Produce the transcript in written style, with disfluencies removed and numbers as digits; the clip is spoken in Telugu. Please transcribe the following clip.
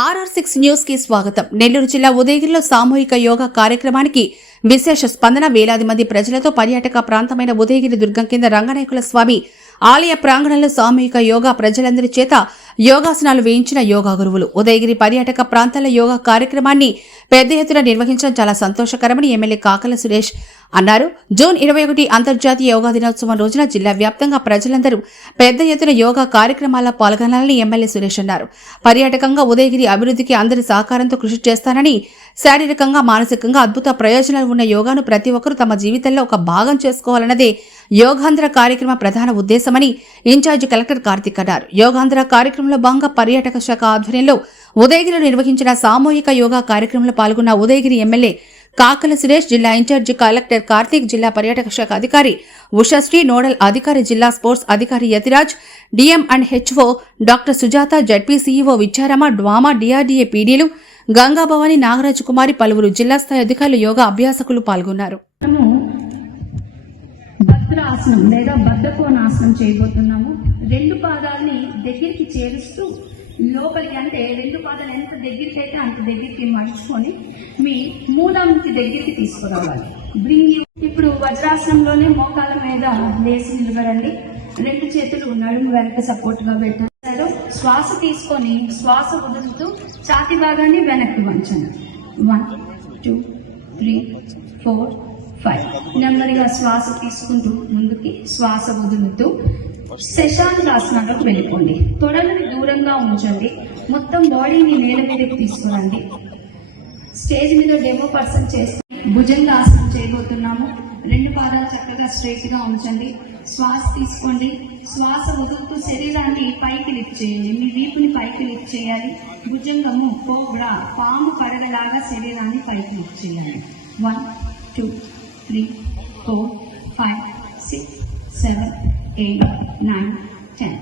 RR6 న్యూస్ కి స్వాగతం. నెల్లూరు జిల్లా ఉదయగిరిలో సామూహిక యోగా కార్యక్రమానికి విశేష స్పందన. వేలాది మంది ప్రజలతో పర్యాటక ప్రాంతమైన ఉదయగిరి దుర్గం కింద రంగనాయకుల స్వామి ఆలయ ప్రాంగణంలో సామూహిక యోగా ప్రజలందరి చేత యోగాసనాలు వేయించిన యోగా గురువులు. ఉదయగిరి పర్యాటక ప్రాంతాల యోగా కార్యక్రమాన్ని పెద్ద ఎత్తున నిర్వహించడం చాలా సంతోషకరమని ఎమ్మెల్యే కాకల సురేష్ అన్నారు. జూన్ 21 అంతర్జాతీయ యోగా దినోత్సవం రోజున జిల్లా వ్యాప్తంగా ప్రజలందరూ పెద్ద ఎత్తున యోగా కార్యక్రమాల్లో పాల్గొనాలని ఎమ్మెల్యే సురేష్ అన్నారు. పర్యాటకంగా ఉదయగిరి అభివృద్ధికి అందరి సహకారంతో కృషి చేస్తానని, శారీరకంగా మానసికంగా అద్భుత ప్రయోజనాలు ఉన్న యోగాను ప్రతి ఒక్కరూ తమ జీవితంలో ఒక భాగం చేసుకోవాలన్నదే యోగాంధ్ర కార్యక్రమ ప్రధాన ఉద్దేశమని ఇన్ఛార్జి కలెక్టర్ కార్తిక్ అన్నారు. యోగాంధ్ర కార్యక్రమంలో భాగంగా పర్యాటక శాఖ ఆధ్వర్యంలో ఉదయగిరిలో నిర్వహించిన సామూహిక యోగా కార్యక్రమంలో పాల్గొన్న ఉదయగిరి ఎమ్మెల్యే కాకల సురేష్, జిల్లా ఇన్ఛార్జి కలెక్టర్ కార్తిక్, జిల్లా పర్యాటక శాఖ అధికారి ఉషశ్రీ, నోడల్ అధికారి జిల్లా స్పోర్ట్స్ అధికారి Yathiraj, DM and HO doctor Sujatha, ZP CEO విచారమ, డ్వామా, డిఆర్డీఏ పీడీలు గంగాభవాని, నాగరాజు కుమారి, పలువురు జిల్లా స్థాయి అధికారులు, యోగా అభ్యాసకులు పాల్గొన్నారు. భద్రాసనం లేదా బద్ధకోణాసనం చేయబోతున్నాము. రెండు పాదాలని దగ్గరికి చేరుస్తూ లోపలికి, అంటే రెండు పాదాలు ఎంత దగ్గరికి అయితే అంత దగ్గరికి మడుచుకొని మీ మూలానికి దగ్గరికి తీసుకురావాలి. ఇప్పుడు వజ్రాసనంలోనే మోకాల మీద లేచి నిలబడండి. రెండు చేతులు నడుము వెనక సపోర్ట్ గా పెట్టారు. శ్వాస తీసుకొని శ్వాస వదులుతూ ఛాతి భాగాన్ని వెనక్కి వంచండి. 1 2 3 4 5 నెమ్మదిగా శ్వాస తీసుకుంటూ ముందుకి, శ్వాస వదులుతూ శశాంకాసనంలోకి వెళ్ళిపోండి. తొడలని దూరంగా ఉంచండి. మొత్తం బాడీని నేల మీదకి తీసుకురండి. స్టేజ్ మీద డెమో పర్సన్ చేస్తూ భుజంగాసనం చేయబోతున్నాము. రెండు పాదాలు చక్కగా స్ట్రైట్ గా ఉంచండి. శ్వాస తీసుకోండి. శ్వాస వదులుతూ శరీరాన్ని పైకి లిఫ్ట్ చేయండి. మీ వీపుని పైకి లిఫ్ట్ చేయాలి. భుజంగము, కోబ్రా, పాము కడగలాగా శరీరాన్ని పైకి లిఫ్ట్ చేయాలి. 1 2 3 4 5 6 7 8 9 10.